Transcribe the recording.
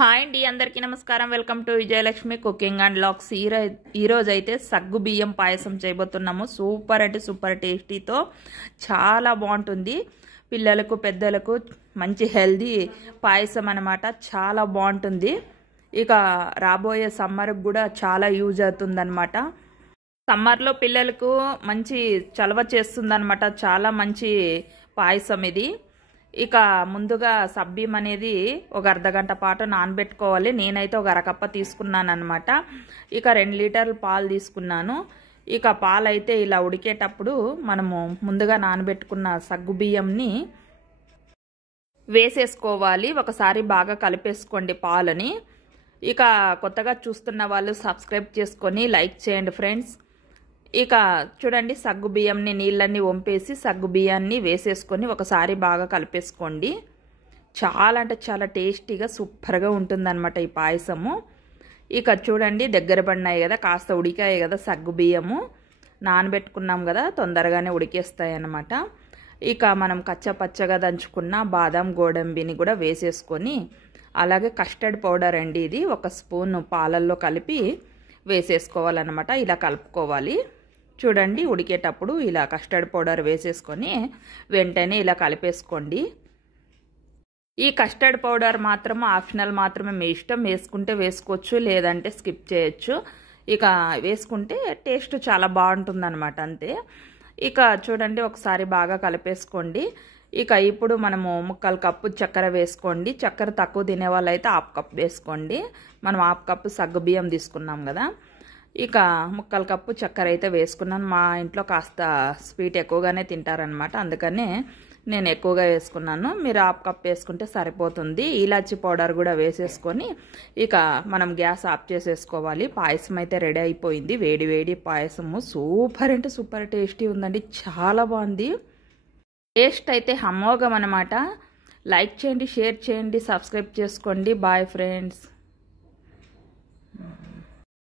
Hi అండి, అందరికీ నమస్కారం. Welcome to Vijayalakshmi cooking and lakhs. ఈరోజు అయితే సగ్గు బియ్యం పాయసం చేయబోతున్నాము. సూపర్ అంటే సూపర్ టేస్టీతో చాలా బాగుంటుంది. పిల్లలకు పెద్దలకు మంచి హెల్దీ పాయసం అనమాట. చాలా బాగుంటుంది. ఇక రాబోయే సమ్మర్కి కూడా చాలా యూజ్ అవుతుంది అనమాట. సమ్మర్లో పిల్లలకు మంచి చలవ చేస్తుంది అనమాట. చాలా మంచి పాయసం ఇది. ఇక ముందుగా సబ్బియ్యం అనేది ఒక అర్ధగంట పాటు నానబెట్టుకోవాలి. నేనైతే ఒక అరకప్ప తీసుకున్నాను అనమాట. ఇక 2 లీటర్ల పాలు తీసుకున్నాను. ఇక పాలు అయితే ఇలా ఉడికేటప్పుడు మనము ముందుగా నానబెట్టుకున్న సగ్గు బియ్యంని వేసేసుకోవాలి. ఒకసారి బాగా కలిపేసుకోండి పాలని. ఇక కొత్తగా చూస్తున్న వాళ్ళు సబ్స్క్రైబ్ చేసుకొని లైక్ చేయండి ఫ్రెండ్స్. ఇక చూడండి, సగ్గు బియ్యంని నీళ్ళన్నీ వంపేసి సగ్గు బియ్యాన్ని వేసేసుకొని ఒకసారి బాగా కలిపేసుకోండి. చాలా అంటే చాలా టేస్టీగా సూపర్గా ఉంటుందన్నమాట ఈ పాయసము. ఇక చూడండి, దగ్గర పడినాయి కదా, కాస్త ఉడికాయి కదా సగ్గు బియ్యము. నానబెట్టుకున్నాం కదా, తొందరగానే ఉడికేస్తాయి అన్నమాట. ఇక మనం కచ్చపచ్చగా దంచుకున్న బాదం గోడంబిని కూడా వేసేసుకొని, అలాగే కస్టర్డ్ పౌడర్ అండి, ఇది 1 స్పూన్ పాలల్లో కలిపి వేసేసుకోవాలన్నమాట. ఇలా కలుపుకోవాలి. చూడండి, ఉడికేటప్పుడు ఇలా కస్టర్డ్ పౌడర్ వేసేసుకొని వెంటనే ఇలా కలిపేసుకోండి. ఈ కస్టర్డ్ పౌడర్ మాత్రం ఆప్షనల్ మాత్రమే, మీ ఇష్టం. వేసుకుంటే వేసుకోవచ్చు, లేదంటే స్కిప్ చేయొచ్చు. ఇక వేసుకుంటే టేస్ట్ చాలా బాగుంటుందన్నమాట, అంతే. ఇక చూడండి, ఒకసారి బాగా కలిపేసుకోండి. ఇక ఇప్పుడు మనము 1/4 కప్పు చక్కెర వేసుకోండి. చక్కెర తక్కువ తినే వాళ్ళు అయితే 1/2 కప్ వేసుకోండి. మనం 1/2 కప్పు సగ్గు బియ్యం తీసుకున్నాం కదా. ఇక 1/4 కప్పు చక్కెర అయితే వేసుకున్నాను. మా ఇంట్లో కాస్త స్వీట్ ఎక్కువగానే తింటారనమాట, అందుకనే నేను ఎక్కువగా వేసుకున్నాను. మీరు 1/2 కప్ వేసుకుంటే సరిపోతుంది. ఇలాచి పౌడర్ కూడా వేసేసుకొని ఇక మనం గ్యాస్ ఆఫ్ చేసేసుకోవాలి. పాయసం అయితే రెడీ అయిపోయింది. వేడి వేడి పాయసము సూపర్ అంటే సూపర్ టేస్టీ ఉందండి. చాలా బాగుంది. టేస్ట్ అయితే అమోఘం అనమాట. లైక్ చేయండి, షేర్ చేయండి, సబ్స్క్రైబ్ చేసుకోండి. Bye friends.